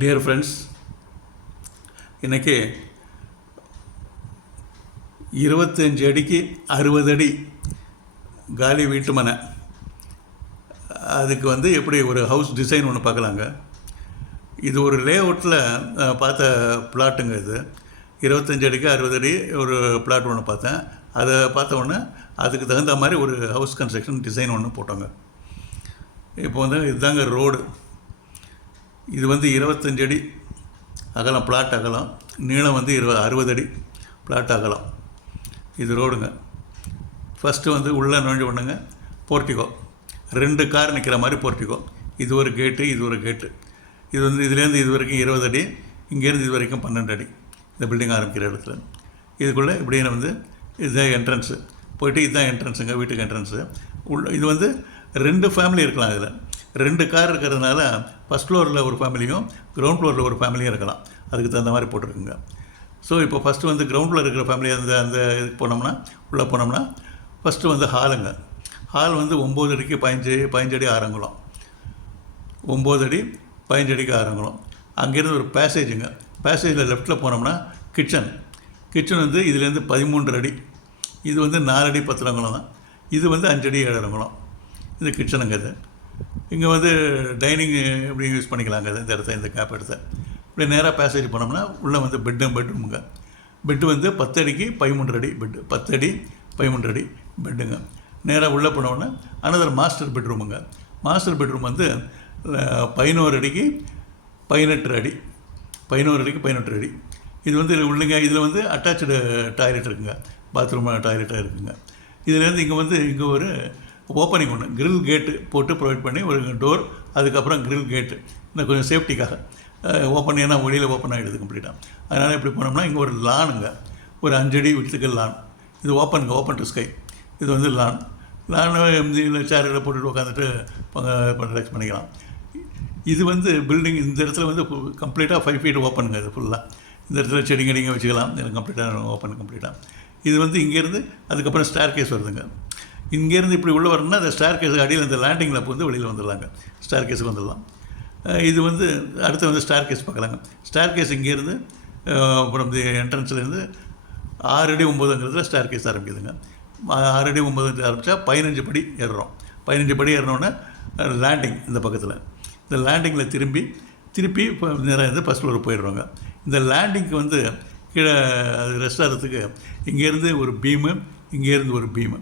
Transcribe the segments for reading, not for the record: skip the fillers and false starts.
Dear friends, இன்றைக்கி 25 அடிக்கு 60 அடி காலி வீட்டு மனை. அதுக்கு எப்படி ஒரு ஹவுஸ் டிசைன் ஒன்று பார்க்கலாங்க. இது ஒரு லே அவுட்டில் பார்த்த பிளாட்டுங்க. இது 25 அடிக்கு 60 அடி ஒரு பிளாட் ஒன்று பார்த்தேன். அதை பார்த்த உடனே அதுக்கு தகுந்த மாதிரி ஒரு ஹவுஸ் கன்ஸ்ட்ரக்ஷன் டிசைன் ஒன்று போட்டோங்க. இப்போ இதுதாங்க ரோடு. இது 25 அடி அகலம், பிளாட் அகலம். நீளம் 60 அடி பிளாட் அகலம். இது ரோடுங்க. ஃபஸ்ட்டு உள்ளே நுழைஞ்ச உடனேங்க போர்ட்டிகோ, 2 கார் நிற்கிற மாதிரி போர்ட்டிகோ. இது ஒரு கேட்டு, இது ஒரு கேட்டு. இது இதுலேருந்து இது வரைக்கும் 20 அடி, இங்கேருந்து இது வரைக்கும் 12 அடி. இந்த பில்டிங் ஆரம்பிக்கிற இடத்துல இதுக்குள்ளே இப்படியே இதுதான் என்ட்ரன்ஸு. போயிட்டு இதுதான் என்ட்ரன்ஸுங்க, வீட்டுக்கு என்ட்ரன்ஸு. இது 2 ஃபேமிலி இருக்கலாம். இதில் 2 கார் இருக்கிறதுனால ஃபஸ்ட் ஃப்ளோரில் ஒரு ஃபேமிலியும் கிரவுண்ட் ஃப்ளோரில் ஒரு ஃபேமிலியும் இருக்கலாம். அதுக்கு தகுந்த மாதிரி போட்டிருக்குங்க. ஸோ இப்போ ஃபஸ்ட்டு கிரவுண்டில் இருக்கிற ஃபேமிலி அந்த இதுக்கு போனோம்னா, உள்ளே போனோம்னா ஃபஸ்ட்டு ஹாலுங்க. ஹால் 9 அடிக்கு 15 அடி ஆரங்குளம். 9 அடி 15 அடிக்கு ஆரங்குளம். அங்கேருந்து ஒரு பேசேஜுங்க. பேசேஜில் லெஃப்ட்டில் போனோம்னா கிச்சன். கிச்சன் இதுலேருந்து 13 அடி. இது 4 அடி 10 அங்குலம் தான். இது 5 அடி 7 அங்குலம். இது கிச்சனுங்க. இது இங்கே டைனிங் இப்படி யூஸ் பண்ணிக்கலாங்க. இந்த இடத்த, இந்த கேப் எடுத்த இப்படி நேராக பேசேஜ் போனோம்னா உள்ளே பெட்ரூமுங்க. பெட்டு 10 அடிக்கு 13 அடி பெட்டு. 10 அடி 13 அடி பெட்டுங்க. நேராக உள்ளே போனோம்னா அனதர் மாஸ்டர் பெட்ரூமுங்க. மாஸ்டர் பெட்ரூம் 11 அடிக்கு 18 அடி. 11 அடிக்கு 18 அடி. இது உள்ளங்க. இதில் அட்டாச்சு டாய்லெட் இருக்குங்க. பாத்ரூம் டாய்லெட்டாக இருக்குங்க. இதுலேருந்து இங்கே ஒரு ஓப்பனிங் ஒன்று, கிரில் கேட்டு போட்டு ப்ரொவைட் பண்ணி ஒரு டோர், அதுக்கப்புறம் கிரில் கேட்டு இன்னும் கொஞ்சம் சேஃப்டிக்காக ஓப்பன். ஏன்னா வெளியில் ஓப்பன் ஆகிடுது கம்ப்ளீட்டாக. அதனால் இப்படி போனோம்னா இங்கே ஒரு லானுங்க, ஒரு 5 அடி விட்டுக்கு லான். இது ஓப்பனுங்க, ஓப்பன் டு ஸ்கை. இது லான். சேரில் போட்டுட்டு உட்காந்துட்டு ரிலாக்ஸ் பண்ணிக்கலாம். இது பில்டிங் இந்த இடத்துல கம்ப்ளீட்டாக 5 ஃபீட் ஓப்பனுங்க. இது ஃபுல்லாக இந்த இடத்துல செடிங்க வச்சுக்கலாம். கம்ப்ளீட்டாக ஓப்பன் கம்ப்ளீட்டாக. இது இங்கேருந்து அதுக்கப்புறம் ஸ்டேர் கேஸ் வருதுங்க. இங்கேருந்து இப்படி உள்ளே வரணும்னா அந்த ஸ்டேர் கேஸுக்கு அடியில் இந்த லேண்டிங்கில் வெளியில் வந்துடலாங்க. ஸ்டேர் கேஸுக்கு வந்துடலாம். இது அடுத்து ஸ்டேர் கேஸ் பார்க்கலாங்க. ஸ்டேர் கேஸ் இங்கேருந்து அப்புறம் இந்த என்ட்ரன்ஸ்லேருந்து 6 அடி 9ங்கிறதுல ஸ்டேர் கேஸ் ஆரம்பிக்குதுங்க. 6 அடி 9 ஆரம்பித்தா 15 படி ஏறுறோம். 15 படி ஏறினோடனே லேண்டிங் இந்த பக்கத்தில். இந்த லேண்டிங்கில் திருப்பி இப்போ நேராக ஃபஸ்ட் ஃப்ளோர் போயிடுறோங்க. இந்த லேண்டிங்க்கு கீழே அது ரெஸ்ட் ஆகிறதுக்கு இங்கேருந்து ஒரு பீமு, இங்கேருந்து ஒரு பீமு.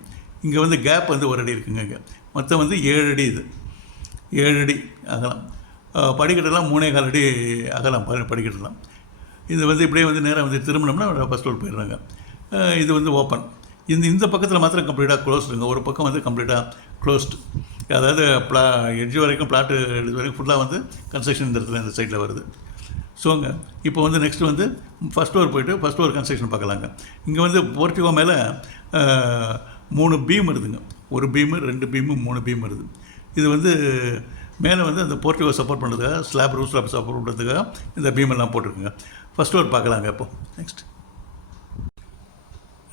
இங்கே கேப் 1 அடி இருக்குங்க. இங்கே மொத்தம் 7 அடி. இது 7 அடி அகலம். படிக்கட்டெல்லாம் 3.25 அடி அகலம். படிக்கட்டெல்லாம் இது இப்படியே நேராக திரும்பினோம்னா ஃபஸ்ட் ஃப்ளோர் போயிடுறாங்க. இது ஓப்பன். இந்த பக்கத்தில் மாத்திரம் கம்ப்ளீட்டாக க்ளோஸ்டுங்க. ஒரு பக்கம் கம்ப்ளீட்டாக க்ளோஸ்டு. அதாவது எட்ஜ் வரைக்கும், பிளாட்டு எட்ஜ் வரைக்கும் ஃபுல்லாக கன்ஸ்ட்ரக்ஷன் இந்த இடத்துல இந்த சைடில் வருது. ஸோங்க இப்போ நெக்ஸ்ட்டு ஃபஸ்ட் ஃப்ளோர் போய்ட்டு ஃபஸ்ட் ஃப்ளோர் கன்ஸ்ட்ரக்ஷன் பார்க்கலாங்க. இங்கே போர்ட்டிகோ மேலே 3 பீம் வருதுங்க. 1 பீமு, 2 பீமு, 3 பீம் வருது. இது மேலே அந்த போர்ட்டிகோ சப்போர்ட் பண்ணுறதுக்காக, ஸ்லாப் ரூஃப் ஸ்லாப் சப்போர்ட் பண்ணுறதுக்காக இந்த பீமெல்லாம் போட்டிருக்குங்க. ஃபஸ்ட் ஃப்ளோர் பார்க்கலாங்க. இப்போது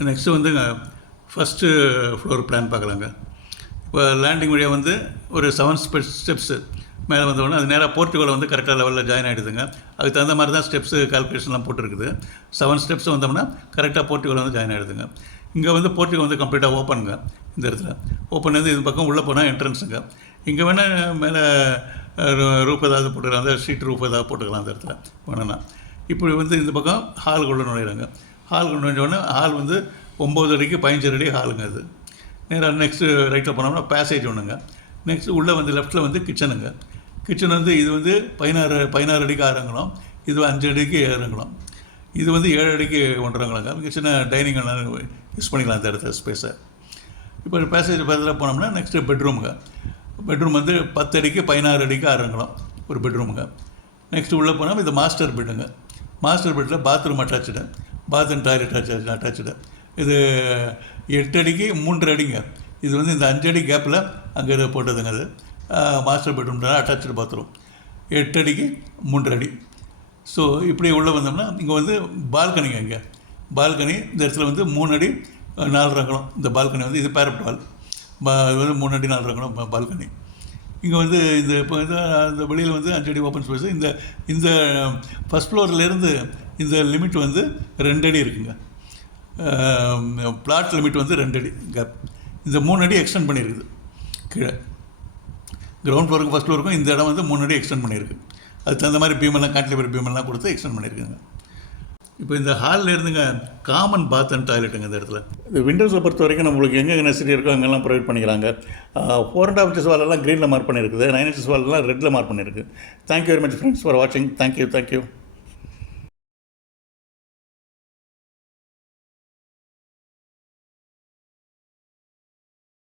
நெக்ஸ்ட்டு ஃபஸ்ட்டு ஃப்ளோர் பிளான் பார்க்கலாங்க. இப்போ லேண்டிங் வழியாக ஒரு 7 ஸ்டெப்ஸு மேலே வந்தோடனே அது நேராக போர்ட்டிகோவில் கரெக்டாக லெவலில் ஜாயின் ஆகிடுதுங்க. அதுக்கு தகுந்த மாதிரி தான் ஸ்டெப்ஸு கால்குலேஷன்லாம் போட்டிருக்குது. 7 ஸ்டெப்ஸ் வந்தோம்னா கரெக்டாக போர்ட்டிகோவில் ஜாயின் ஆகிடுதுங்க. இங்கே போர்ட்டிகோ கம்ப்ளீட்டாக ஓப்பனுங்க. இந்த இடத்துல ஓப்பன் இது பக்கம் உள்ளே போனால் என்ட்ரன்ஸுங்க. இங்கே வேணால் மேலே ரூஃப் ஏதாவது போட்டுக்கலாம், அந்த ஷீட் ரூஃப் ஏதாவது போட்டுக்கலாம் அந்த இடத்துல வேணும்னா. இப்படி இந்த பக்கம் ஹாலுக்குள்ளே நுழையிறாங்க. ஹாலுக்குள்ள நுழைஞ்சோடனே ஹால் 9 அடிக்கு 15 அடி ஹாலுங்க. அது நேராக நெக்ஸ்ட்டு ரைட்டில் போனோம்னா பேசேஜ் ஒன்றுங்க. நெக்ஸ்ட்டு உள்ளே லெஃப்ட்டில் கிச்சனுங்க. கிச்சன் இது 16 அடிக்கு 6 அங்குலம். இது 5 அடிக்கு 7 அங்குலம். இது 7 அடிக்கு 1.5 அங்குலங்க. கிச்சனை டைனிங் யூஸ் பண்ணிக்கலாம் அந்த இடத்துல ஸ்பேஸை. இப்போ பேசேஜ் பக்கத்தில் போனோம்னா நெக்ஸ்ட்டு பெட்ரூமுங்க. பெட்ரூம் 10 அடிக்கு 16 அடிக்கு 6 அங்குலம் ஒரு பெட்ரூமுங்க. நெக்ஸ்ட்டு உள்ளே போனால் இது மாஸ்டர் பெட்டுங்க. மாஸ்டர் பெட்டில் bathroom attach, bathroom toilet attach. இது 8 அடிக்கு 3 அடிங்க. இது இந்த 5 அடி கேப்பில் அங்கே போட்டதுங்க. அது மாஸ்டர் பெட்ரூம் அட்டாச்சு பாத்ரூம். 8 அடிக்கு 3 அடி. ஸோ இப்படி உள்ளே வந்தோம்னா இங்கே பால்கனிங்க. இங்கே பால்கனி இந்த இடத்துல 3 அடி 4 அங்குலம். இந்த பால்கனி இது பேரப்ட் வால். இது 3 அடி 4 அங்குலம் பால்கனி. இங்கே வந்து இந்த இப்போ இந்த வெளியில் வந்து 5 அடி ஓப்பன் ஸ்பேஸு. இந்த இந்த ஃபஸ்ட் ஃப்ளோர்லேருந்து இந்த லிமிட் வந்து 2 அடி இருக்குங்க. பிளாட் லிமிட் வந்து 2 அடி கேப். இந்த 3 அடி எக்ஸ்டெண்ட் பண்ணியிருக்குது கீழே. கிரவுண்ட் ஃப்ளோருக்கும் ஃபஸ்ட் ஃப்ளோருக்கும் இந்த இடம் வந்து 3 அடி எக்ஸ்டெண்ட் பண்ணியிருக்கு. அதுக்கு தகுந்த மாதிரி பீமெல்லாம் கான்டிலிவர் பீமெல்லாம் கொடுத்து எக்ஸ்டெண்ட் பண்ணியிருக்குங்க. இப்போ இந்த ஹாலில் இருந்துங்க காமன் பாத் அண்ட் டாய்லெட்டுங்க இந்த இடத்துல. இந்த விண்டோஸை பொறுத்த வரைக்கும் நம்மளுக்கு எங்கே நெசசரி இருக்கோ அங்கெல்லாம் ப்ரொவைட் பண்ணிக்கிறாங்க. 4.5 inches வாலெல்லாம் க்ரீனில் மார்க் பண்ணியிருக்குது, 9 inches வாலெல்லாம் ரெட்டில் மார்க் பண்ணியிருக்கு. Thank you very much friends for வாட்சிங். தேங்க்யூ.